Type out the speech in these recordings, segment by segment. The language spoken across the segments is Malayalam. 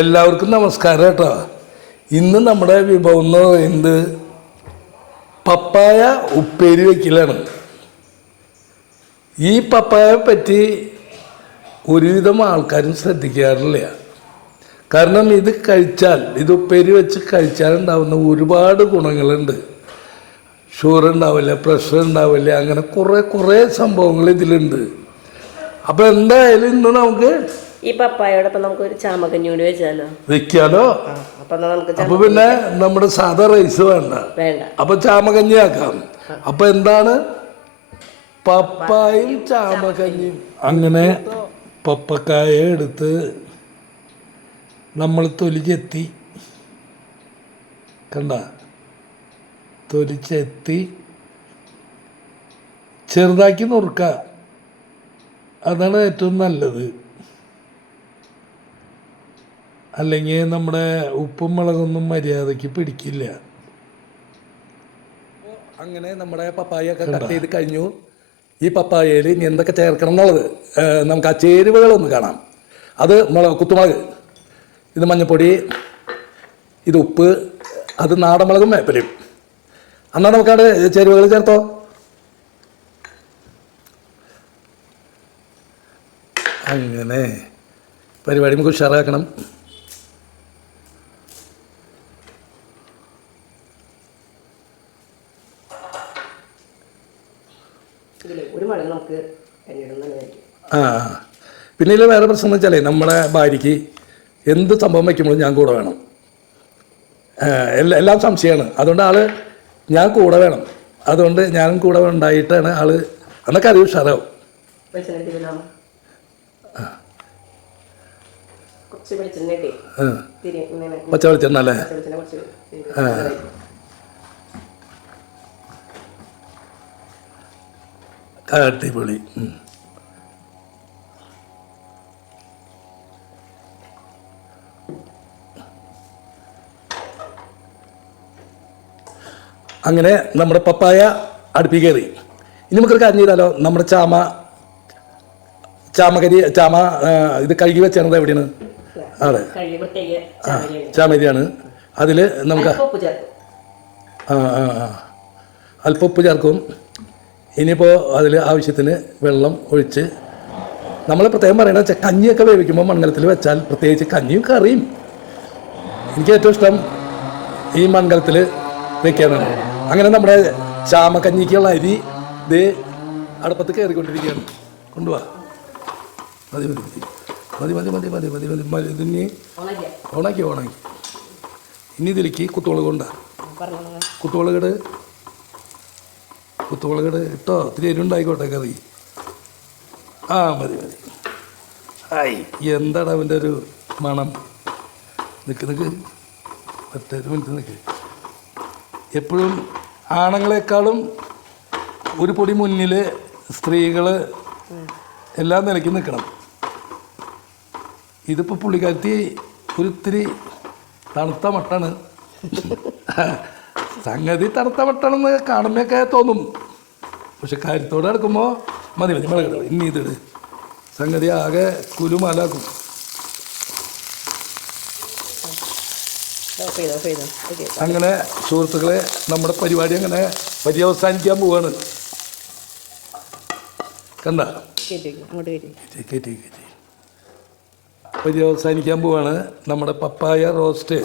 എല്ലാവർക്കും നമസ്കാരം കേട്ടോ. ഇന്ന് നമ്മുടെ വിഭവം എന്ന് പറയുന്നത് പപ്പായ ഉപ്പേരി വയ്ക്കലാണ്. ഈ പപ്പായയെ പറ്റി ഒരുവിധം ആൾക്കാരും ശ്രദ്ധിക്കാറില്ല. കാരണം ഇത് കഴിച്ചാൽ, ഇത് ഉപ്പേരി വെച്ച് കഴിച്ചാൽ ഉണ്ടാവുന്ന ഒരുപാട് ഗുണങ്ങളുണ്ട്. ഷുഗർ ഉണ്ടാവില്ല, പ്രഷർ ഉണ്ടാവില്ല, അങ്ങനെ കുറേ സംഭവങ്ങൾ ഇതിലുണ്ട്. അപ്പോൾ എന്തായാലും ഇന്ന് നമുക്ക് ഈ പപ്പായോടൊപ്പം നമുക്ക് ഒരു ചാമകഞ്ഞൂടി വെക്കാലോ. അപ്പൊ പിന്നെ നമ്മുടെ സാധാ റൈസ് വേണ്ട, അപ്പൊ ചാമകഞ്ഞി ആക്കാം. അപ്പൊ എന്താണ് പപ്പായും ചാമകഞ്ഞിയും. അങ്ങനെ പപ്പക്കായ എടുത്ത് നമ്മൾ തൊലി ചെത്തി, കണ്ട തൊലി ചെത്തി ചെറുതാക്കി നുറുക്കുക. അതാണ് ഏറ്റവും നല്ലത്. അല്ലെങ്കിൽ നമ്മുടെ ഉപ്പും മുളകൊന്നും മര്യാദയ്ക്ക് പിടിക്കില്ല. അങ്ങനെ നമ്മുടെ പപ്പായൊക്കെ കട്ട് ചെയ്ത് കഴിഞ്ഞു. ഈ പപ്പായയിൽ ഇനി എന്തൊക്കെ ചേർക്കണം എന്നുള്ളത് നമുക്ക് ആ ചേരുവകളൊന്ന് കാണാം. അത് കുത്തുമുളക്, ഇത് മഞ്ഞൾപ്പൊടി, ഇത് ഉപ്പ്, അത് നാടൻമുളകും വേപ്പിലയും. എന്നാൽ നമുക്കവിടെ ചേരുവകൾ ചേർത്തോ. അങ്ങനെ പരിപാടി നമുക്ക് ഉഷാറാക്കണം. പിന്നെ ഇതിൽ വേറെ പ്രശ്നം എന്ന് വെച്ചാലേ, നമ്മുടെ ഭാര്യയ്ക്ക് എന്ത് സംഭവം വയ്ക്കുമ്പോഴും ഞാൻ കൂടെ വേണം. എല്ലാം സംശയമാണ്. അതുകൊണ്ട് ഞാൻ കൂടെ വേണം. അതുകൊണ്ട് ഞാനും കൂടെ ഉണ്ടായിട്ടാണ് അന്നൊക്കെ അറിവ് ഉഷാറാവും. പച്ച വെളിച്ചെണ്ണ അല്ലേ? അടിപൊളി. അങ്ങനെ നമ്മുടെ പപ്പായ അടുപ്പിൽ കയറി. ഇനി നമുക്കൊരു കാര്യം ചെയ്താലോ. നമ്മുടെ ചാമ ഇത് കഴുകി വെച്ചാണത് എവിടെയാണ്? അതെ, ചാമരിയാണ്. അതിൽ നമുക്ക് അല്പം ഉപ്പ് ചേർക്കും. ഇനിയിപ്പോൾ അതിൽ ആവശ്യത്തിന് വെള്ളം ഒഴിച്ച്, നമ്മൾ പ്രത്യേകം പറയണത് കഞ്ഞിയൊക്കെ വേവിക്കുമ്പോൾ മൺകലത്തിൽ വെച്ചാൽ, പ്രത്യേകിച്ച് കഞ്ഞിയും കറിയും എനിക്ക് ഏറ്റവും ഇഷ്ടം ഈ മൺകലത്തിൽ വെക്കാനാണ്. അങ്ങനെ നമ്മുടെ ചാമക്കഞ്ഞിക്കുള്ള അരി ദേ അടുപ്പത്ത് കയറിക്കൊണ്ടിരിക്കുകയാണ്. കൊണ്ടുപോവാ. മതി മതി മതി മതി മതി മതി മതി മതി മതി ഇതിനി ഓണാക്കി. ഇനി ഇതിലേക്ക് കുത്തുമുളക് കൊണ്ടാ. കുത്തുമുളക് ഇട്ടോ. ഇത്തിരി എരിവുണ്ടായിക്കോട്ടെ കറി. മതി. എന്താണ് അവൻ്റെ ഒരു മണം. നിൽക്ക് മറ്റൊരു മിനിറ്റ് നിൽക്ക്. എപ്പോഴും ആണുങ്ങളെക്കാളും ഒരു പൊടി മുന്നിൽ സ്ത്രീകൾ എല്ലാ നിലയ്ക്കും നിൽക്കണം. ഇതിപ്പോൾ പുള്ളിക്കാരത്തി ഒരിത്തിരി തണുത്ത മട്ടാണ്. സംഗതി തണുത്ത മട്ടാണെന്ന് കാണുമ്പോഴൊക്കെ തോന്നും. പക്ഷെ കാര്യത്തോടെ എടുക്കുമ്പോൾ മതി മുളകിടും. ഇനി ഇതിട്. സംഗതി ആകെ കുലുമാലാക്കും. അങ്ങനെ സുഹൃത്തുക്കളെ, നമ്മുടെ പരിപാടി അങ്ങനെ പര്യവസാനിക്കാൻ പോവാണ്. കണ്ട പര്യവസാനിക്കാൻ പോവാണ് നമ്മുടെ പപ്പായ റോസ്റ്റ്.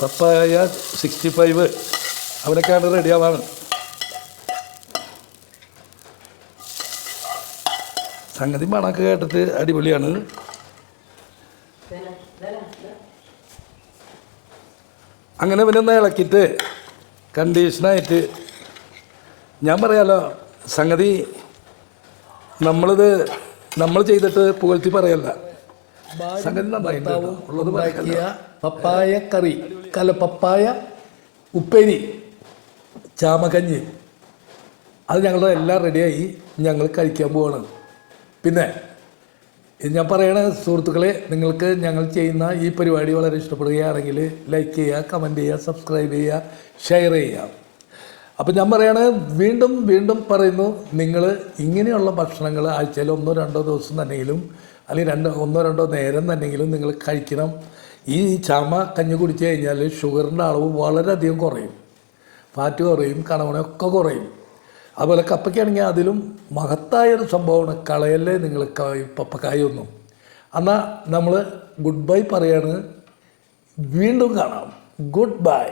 പപ്പായ 65 അവനൊക്കെയാണ് റെഡിയാവാണ്. സംഗതി മണക്ക് കേട്ടിട്ട് അടിപൊളിയാണ്. അങ്ങനെ പിന്നെ ഇളക്കിയിട്ട് കണ്ടീഷനായിട്ട് ഞാൻ പറയാലോ, സംഗതി നമ്മൾ ചെയ്തിട്ട് പുകഴ്ത്തി പറയല്ല. സംഗതി നന്നായിട്ടുള്ളത് ഉണ്ടാക്കിയ പപ്പായ കറി, പപ്പായ ഉപ്പേരി, ചാമകഞ്ഞി, അത് ഞങ്ങളുടെ എല്ലാം റെഡിയായി. ഞങ്ങൾ കഴിക്കാൻ പോവാണ്. പിന്നെ ഞാൻ പറയണ സുഹൃത്തുക്കളെ, നിങ്ങൾക്ക് ഞങ്ങൾ ചെയ്യുന്ന ഈ പരിപാടി വളരെ ഇഷ്ടപ്പെടുകയാണെങ്കിൽ ലൈക്ക് ചെയ്യുക, കമൻറ്റ് ചെയ്യുക, സബ്സ്ക്രൈബ് ചെയ്യുക, ഷെയർ ചെയ്യുക. അപ്പോൾ ഞാൻ പറയണ വീണ്ടും പറയുന്നു, നിങ്ങൾ ഇങ്ങനെയുള്ള ഭക്ഷണങ്ങൾ ആഴ്ചയിൽ 1-2 ദിവസം തന്നെങ്കിലും അല്ലെങ്കിൽ ഒന്നോ രണ്ടോ നേരം തന്നെങ്കിലും നിങ്ങൾ കഴിക്കണം. ഈ ചാമ കഞ്ഞി കുടിച്ചു കഴിഞ്ഞാൽ ഷുഗറിൻ്റെ അളവ് വളരെയധികം കുറയും, ഫാറ്റ് കുറയും, കണവണയൊക്കെ കുറയും. അതുപോലെ കപ്പയ്ക്കാണെങ്കിൽ അതിലും മഹത്തായൊരു സംഭവമാണ്. കളയല്ലേ നിങ്ങൾ പപ്പക്കായൊന്നും. എന്നാൽ നമ്മൾ ഗുഡ് ബൈ പറയാണ്. വീണ്ടും കാണാം. Good bye.